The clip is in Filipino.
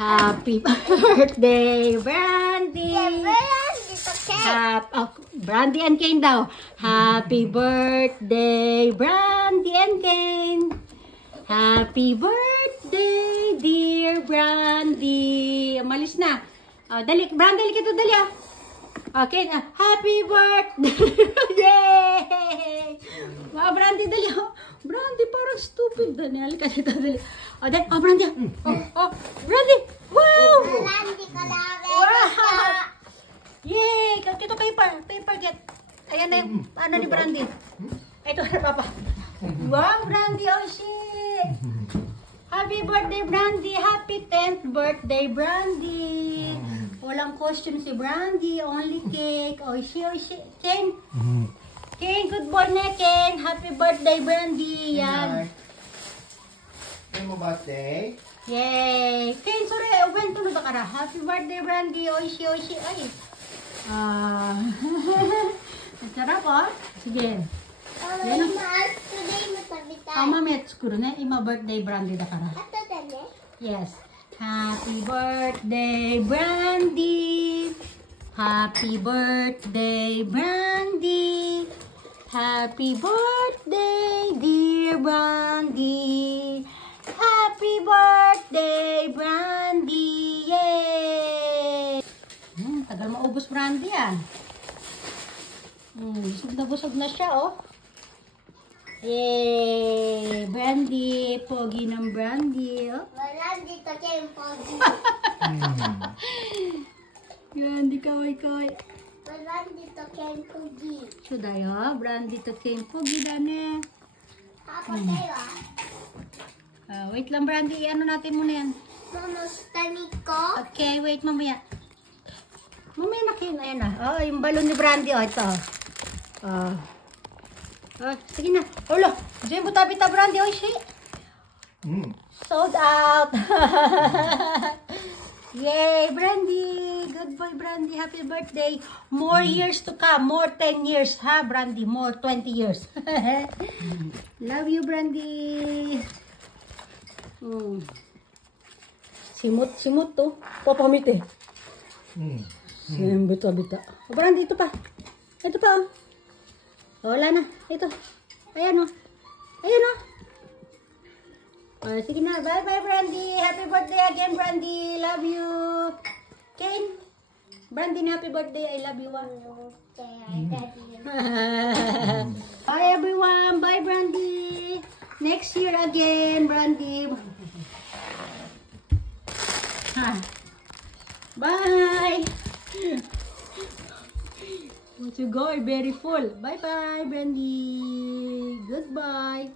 Happy birthday, Brandy! Brandy and Kane daw. Happy birthday, Brandy and Kane. Happy birthday, dear Brandy. Malis na. Dali, Brandy, dali ka dali. Okay, happy birthday. Yay! Brandy, dali. Brandy, parang stupid. Dali, kasi dali. Dali, Brandy. Brandy. Wow! Brandy ka lang. Wow! Yay! Ito paper get. Ayan na yung ano ni Brandy. Ito na, Papa. Wow, Brandy, oh shit! Happy birthday, Brandy! Happy 10th birthday, Brandy! Walang costume si Brandy, only cake. Oh shit. Ken! Ken, good boy na, Ken! Happy birthday, Brandy! Yan. Happy birthday! Yay! Ken, sorry, uwen tulog ka ra. Happy birthday, Brandy! Oh shit. Ay! Ang sarap, oh. Sige. Today matabita. Mamaya siguro na ima birthday Brandy da kara. Ato dali. Yes. Happy birthday Brandy. Happy birthday Brandy. Happy birthday dear Brandy. Happy birthday Brandy. Yay! Tagal maubos Brandy yan. Busog na siya, oh. Yay! Brandy. Pogi ng Brandy, oh. Brandy to Ken Pogi. Brandy, kaway. Brandy to Ken Pogi. Suday, oh. Brandy to Ken Pogi, dane. Apa tayo Wait lang, Brandy. Ano natin muna yan? Mamusta ko? Okay, wait, mamaya. Mamaya na kayo. Ayan na. Oh, yung balon ni Brandy, oh. Ito. Sige na. Olo, diyan buta-bita Brandy. Oh, shit. Sold out. Yay, Brandy. Good boy, Brandy. Happy birthday. More years to come. More 10 years, ha, Brandy? More 20 years. Love you, Brandy. Simut to. Papamit eh. Buta-bita. Brandy, ito pa. Ito pa, oh. Wala na. Ito. Ayan, oh. Ayan, oh. Sige na. Bye-bye, Brandy. Happy birthday again, Brandy. Love you. Kane. Brandy, happy birthday. I love you, ah. Bye, everyone. Bye, Brandy. Next year again, Brandy. Bye. Want to go? Very full. Bye-bye, Brandy. Goodbye.